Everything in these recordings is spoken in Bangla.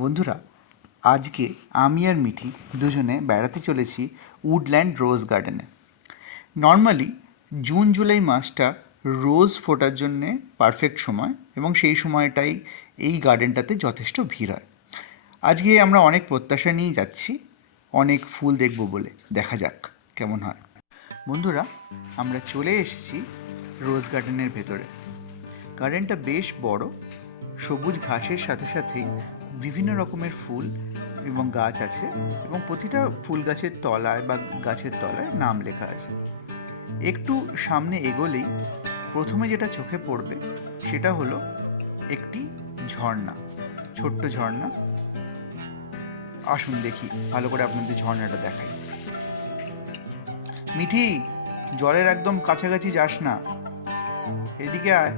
বন্ধুরা, আজকে আমি আর মিঠি দুজনে বেড়াতে চলেছি উডল্যান্ড রোজ গার্ডেনে। নর্মালি জুন জুলাই মাসটা রোজ ফোটার জন্যে পারফেক্ট সময় এবং সেই সময়টাই এই গার্ডেনটাতে যথেষ্ট ভিড় হয়। আজকে আমরা অনেক প্রত্যাশা নিয়ে যাচ্ছি, অনেক ফুল দেখব বলে। দেখা যাক কেমন হয়। বন্ধুরা, আমরা চলে এসেছি রোজ গার্ডেনের ভেতরে। গার্ডেনটা বেশ বড়, সবুজ ঘাসের সাথে সাথেই বিভিন্ন রকমের ফুল এবং গাছ আছে এবং প্রতিটা ফুল গাছের তলায় বা গাছের তলায় নাম লেখা আছে। একটু সামনে এগোলেই প্রথমে যেটা চোখে পড়বে সেটা হলো একটি ঝর্ণা, ছোট্ট ঝর্ণা। আসুন দেখি, ভালো করে আপনাদের ঝর্ণাটা দেখাই। মিঠি, জলের একদম কাছাকাছি যাস না, এদিকে আয়।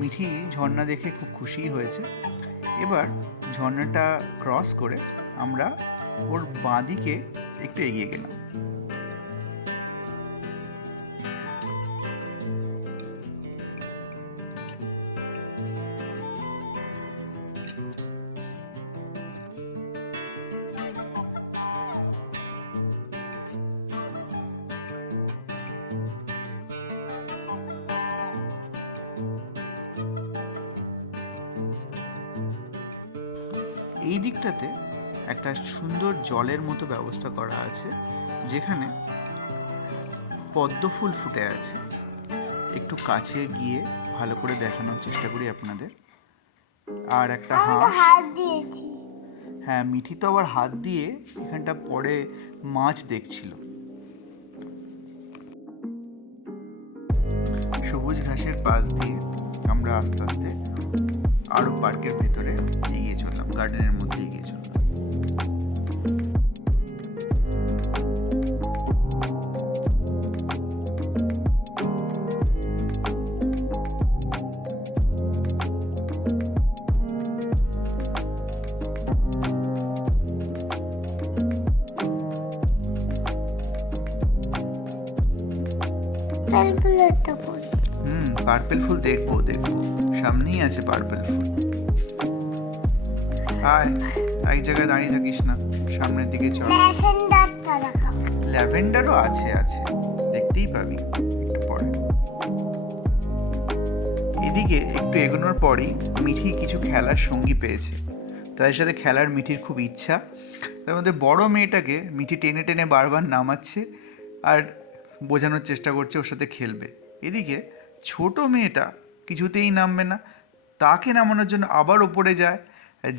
মিঠি ঝর্ণা দেখে খুব খুশি হয়েছে। এবার ঝর্ণাটা ক্রস করে আমরা ওর বাঁদিকে একটু এগিয়ে গেলাম। এই দিকটাতে একটা সুন্দর জলের মতো ব্যবস্থা করা আছে, যেখানে পদ্ম ফুল ফুটে আছে। একটু কাছে গিয়ে ভালো করে দেখানোর চেষ্টা করি আপনাদের। আর একটা হাত দিয়েছি। হ্যাঁ, মিঠি তো আবার হাত দিয়ে এখানটা পরে মাছ দেখছিল। সবুজ ঘাসের পাশ দিয়ে আমরা আস্তে আস্তে আরো পার্কের ভেতরে এগিয়ে চললাম, গার্ডেনের মধ্যে এগিয়ে চললাম। পার্পেল ফুল দেখবো, সামনেই আছে পার্পেল ফুল। আয়, এক জায়গায় দাঁড়িয়ে থাকিস না, সামনের দিকে চল। ল্যাভেন্ডারও আছে, দেখতেই পাবি একটু পরে। এদিকে একটু এগোনোর পরেই মিঠি কিছু খেলার সঙ্গী পেয়েছে। তাদের সাথে খেলার মিঠির খুব ইচ্ছা। তার মধ্যে বড় মেয়েটাকে মিঠি টেনে টেনে বারবার নামাচ্ছে আর বোঝানোর চেষ্টা করছে ওর সাথে খেলবে। এদিকে ছোট মেয়েটা কিছুতেই নামবে না, তাকে নামানোর জন্য আবার ওপরে যায়।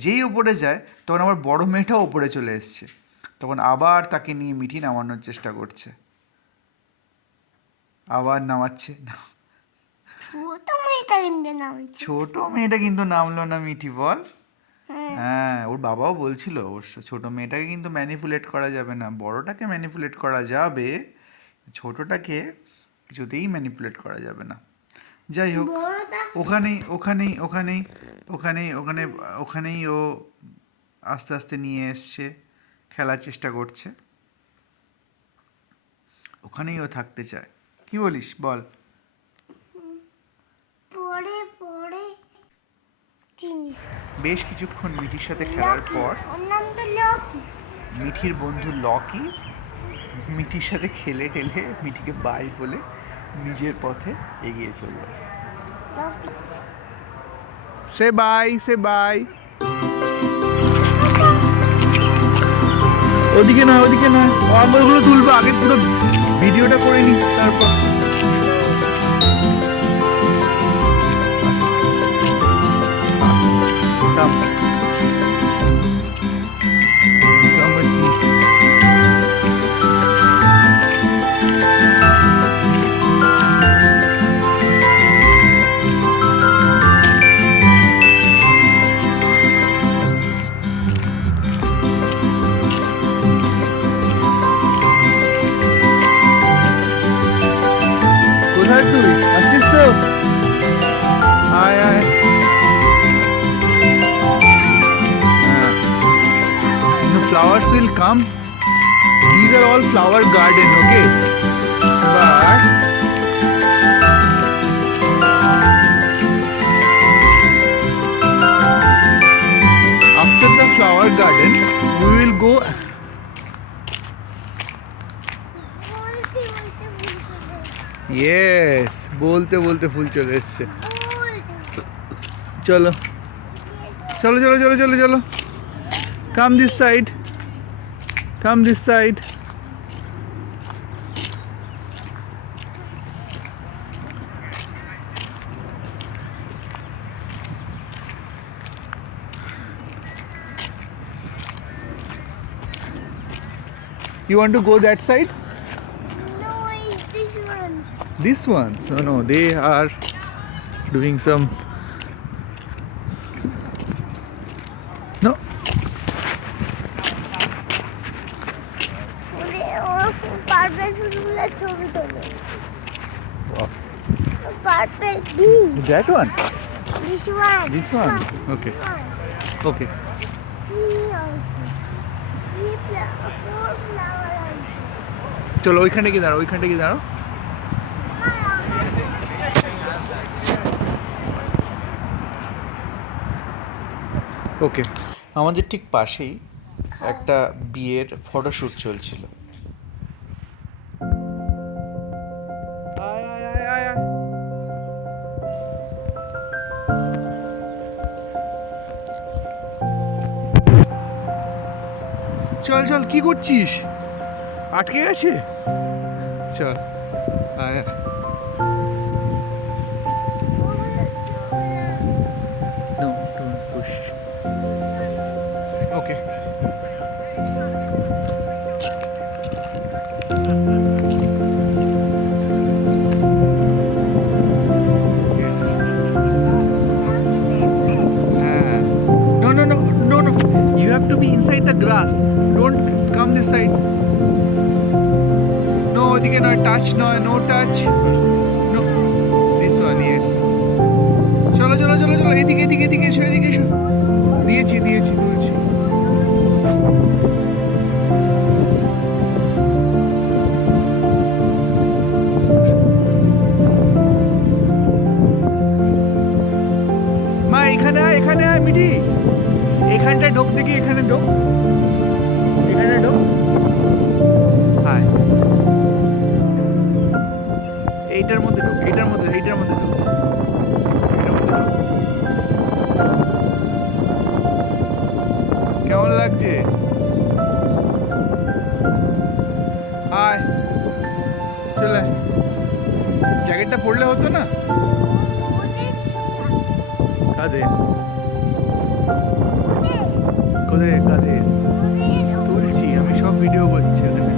যেই ওপরে যায় তখন আবার বড় মেয়েটাও ওপরে চলে এসছে, তখন আবার তাকে নিয়ে মিঠি নামানোর চেষ্টা করছে, আবার নামাচ্ছে। ছোট মেয়েটা কিন্তু নামলো না মিঠি, বল। হ্যাঁ, ওর বাবাও বলছিল অবশ্য ছোট মেয়েটাকে কিন্তু ম্যানিপুলেট করা যাবে না, বড়টাকে ম্যানিপুলেট করা যাবে, ছোটটাকে কিছুতেই ম্যানিপুলেট করা যাবে না। যাই হোক, ওখানেই ও আস্তে আস্তে নিয়ে এসছে, খেলার চেষ্টা করছে, ওখানেই ও থাকতে চায়। কি বলিস বল? বেশ কিছুক্ষণ মিঠির সাথে খেলার পর মিঠির বন্ধু লকি মিঠির সাথে খেলে টেলে মিঠিকে বাই বলে নিজের পথে এগিয়ে চলল। সে বাই। ওদিকে নয়, আঙুলগুলো তুলবো, আগে পুরো ভিডিওটা করে নি তারপর। কোথায় তুই আসছিস তো? আয় flowers will come. These are all flower garden, okay? But yes, বলতে বলতে ফুল চলে এসছে। চলো চলো চলো চলো চলো চলো, come this side, come this side. You want to go that side? No, it's this ones. This ones? No, no, they are doing some. No. Purple ফুলগুলো ছবি তোলো। Wow. Purple green. That one? This one. This one? Okay. Okay. Three also. Four flower also. চলো ওইখানে গিয়ে দাঁড়াও, ওইখানটা গিয়ে দাঁড়াও। ওকে, আমাদের ঠিক পাশেই একটা বিয়ের ফটোশ্যুট চলছিল। চল চল, কি করছিস? আটকে গেছে? চল আয়। No, don't push. Okay. Yes. No, no, no, no, no. You have to be inside the grass. Don't come this side. No, ওদিকে নয়, টাচ নয়, no touch. No. This one, yes. চলো চলো চলো চলো, এদিকে এদিকে এদিকে এসো, এদিকে এসো। দিয়েছি দিয়েছি, তুলছি। মা এখানে আয়, এখানে আয় মিঠি, এখানটায় ঢোক দেখি, এখানে ঢোক, এখানে ঢোক। আয়, এইটার মধ্যে ঢোক, এইটার মধ্যে, এইটার মধ্যে ঢোক, এইটার মধ্যে ঢোক। কেমন লাগছে? আয়, চলে আয়। জ্যাকেটটা পরলে হতো না? কাঁধে কোথায়? কাঁধে তুলছি আমি, সব ভিডিও করছি ওখানে,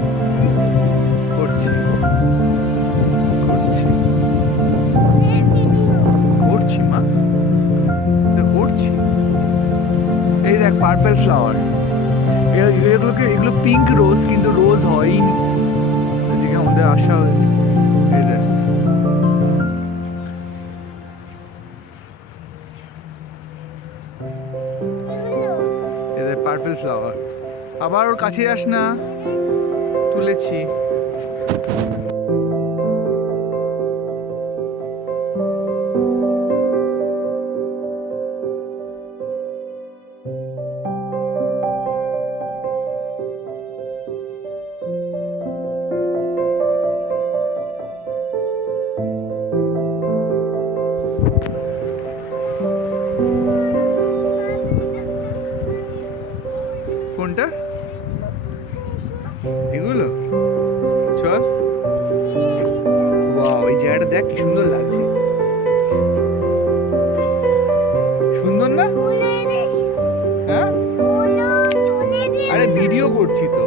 করছি করছি করছি মা, করছি। এই দেখ পার্পল ফ্লাওয়ার, এগুলো পিঙ্ক রোজ, কিন্তু রোজ হয়নি আজকে, আমাদের আশা হয়েছে। এই দেখ, এদের পার্পল ফ্লাওয়ার। আবার ওর কাছে যাস না, তুলেছি। কোনটা? এগুলো চল। ওয়াও, এই জায়গাটা দেখ কি সুন্দর লাগছে, সুন্দর না? হ্যাঁ, আরে ভিডিও করছি তো।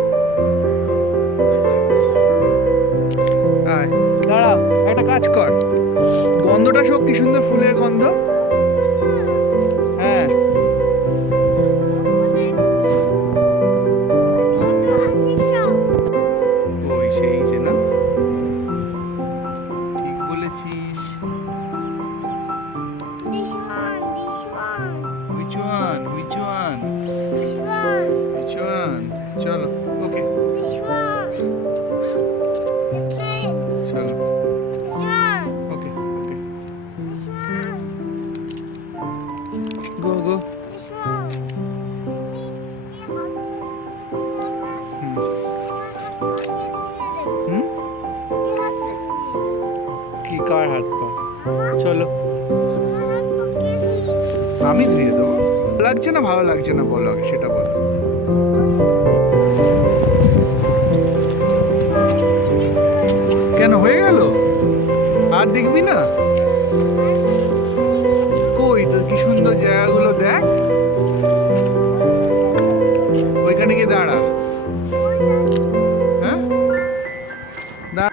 আয়, দাঁড়া, একটা কাজ কর, গন্ধটা শোক, কি সুন্দর ফুলের গন্ধ। হ্যাঁ, ওই সেই যে না, ঠিক বলেছিস। This one, this one, Which one? Which one? this one, Which one? চলো, ওকে, this one. This চলো, one, okay okay, this one, go go. this one. Hmm, You have to do it. চলো। আমি ধুয়ে দেবো। লাগছে না, ভালো লাগছে না বলো আগে, সেটা বলো। কেন, হয়ে গেল? আর দেখবি না? কই তো, কি সুন্দর জায়গাগুলো দেখ। ওইখানে গিয়ে দাঁড়া। হ্যাঁ, দাঁড়া।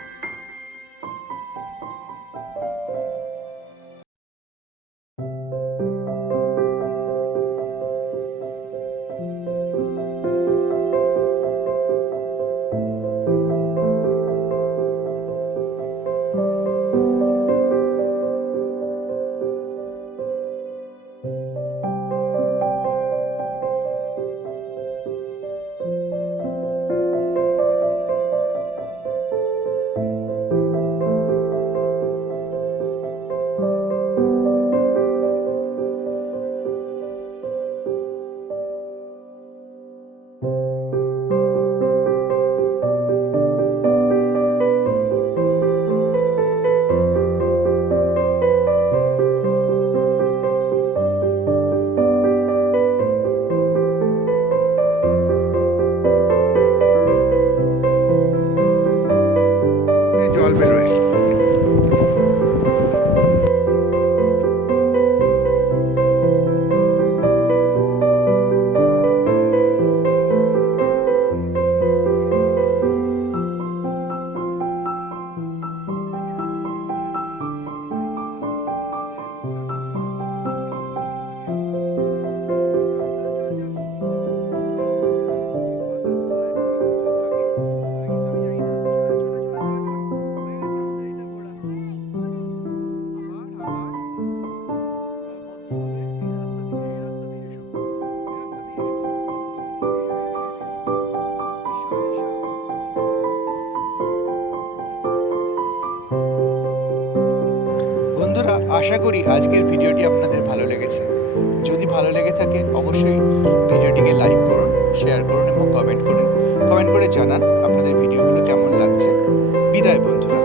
জল বেরোয়। বন্ধুরা, আশা করি আজকের ভিডিওটি আপনাদের ভালো লেগেছে। যদি ভালো লেগে থাকে অবশ্যই ভিডিওটিকে লাইক করুন, শেয়ার করুন এবং কমেন্ট করুন। কমেন্ট করে জানান আপনাদের ভিডিওগুলো কেমন লাগছে। বিদায় বন্ধুরা।